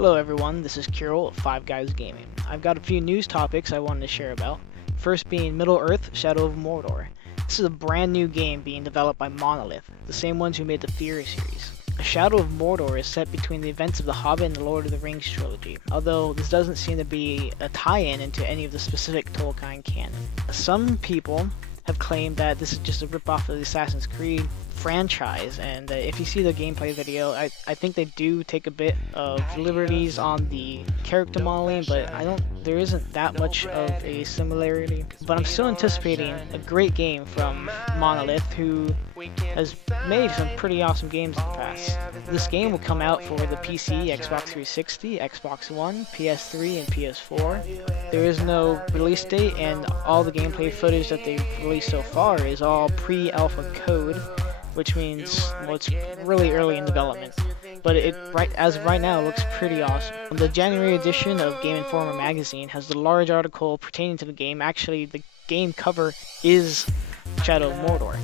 Hello everyone, this is Kiral of 5 Guys Gaming. I've got a few news topics I wanted to share about. First being Middle-earth: Shadow of Mordor. This is a brand new game being developed by Monolith, the same ones who made the Fear series. Shadow of Mordor is set between the events of The Hobbit and the Lord of the Rings trilogy, although this doesn't seem to be a tie-in into any of the specific Tolkien canon. Some people have claimed that this is just a rip-off of the Assassin's Creed franchise, and if you see the gameplay video, I think they do take a bit of liberties on the character modeling, but there isn't that much of a similarity. But I'm still anticipating a great game from Monolith, who has made some pretty awesome games in the past. This game will come out for the PC, Xbox 360, Xbox One, PS3, and PS4. There is no release date, and all the gameplay footage that they've released so far is all pre-alpha code, which means, well, it's really early in development. But as of right now, it looks pretty awesome. The January edition of Game Informer magazine has the large article pertaining to the game. Actually, the game cover is Shadow of Mordor.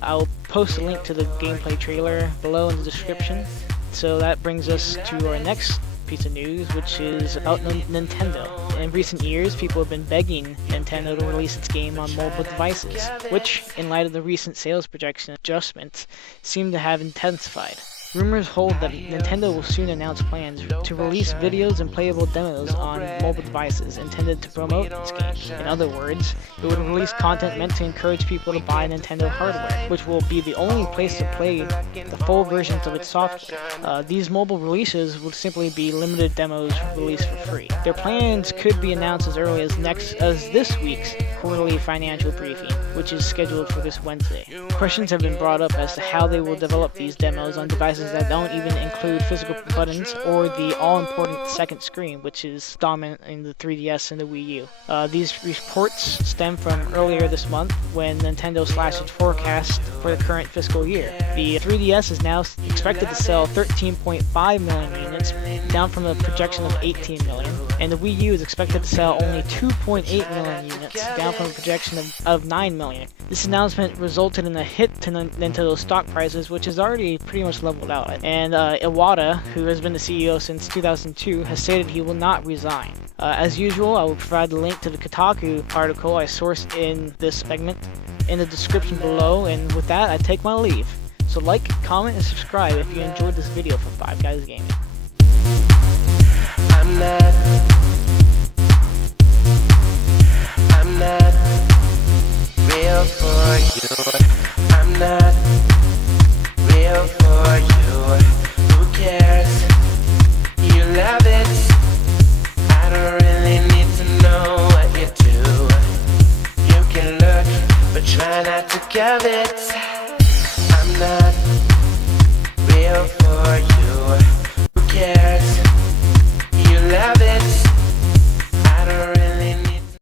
I'll post a link to the gameplay trailer below in the description. So that brings us to our next piece of news, which is about Nintendo. In recent years, people have been begging Nintendo to release its game on mobile devices, which, in light of the recent sales projection adjustments, seem to have intensified. Rumors hold that Nintendo will soon announce plans to release videos and playable demos on mobile devices intended to promote its game. In other words, it would release content meant to encourage people to buy Nintendo hardware, which will be the only place to play the full versions of its software. These mobile releases would simply be limited demos released for free. Their plans could be announced as early as this week's quarterly financial briefing, which is scheduled for this Wednesday. Questions have been brought up as to how they will develop these demos on devices that don't even include physical buttons or the all-important second screen, which is dominant in the 3DS and the Wii U. These reports stem from earlier this month when Nintendo slashed its forecast for the current fiscal year. The 3DS is now expected to sell 13.5 million units, down from a projection of 18 million, and the Wii U is expected to sell only 2.8 million units, down from a projection of 9 million. This announcement resulted in a hit to Nintendo's stock prices, which has already pretty much leveled out. And Iwata, who has been the CEO since 2002, has stated he will not resign. As usual, I will provide the link to the Kotaku article I sourced in this segment in the description below, and with that, I take my leave. So like, comment, and subscribe if you enjoyed this video from 5 Guys Gaming. I'm not real for you. I'm not real for you. Who cares? You love it. I don't really need to know what you do. You can look, but try not to covet. I'm not real for you.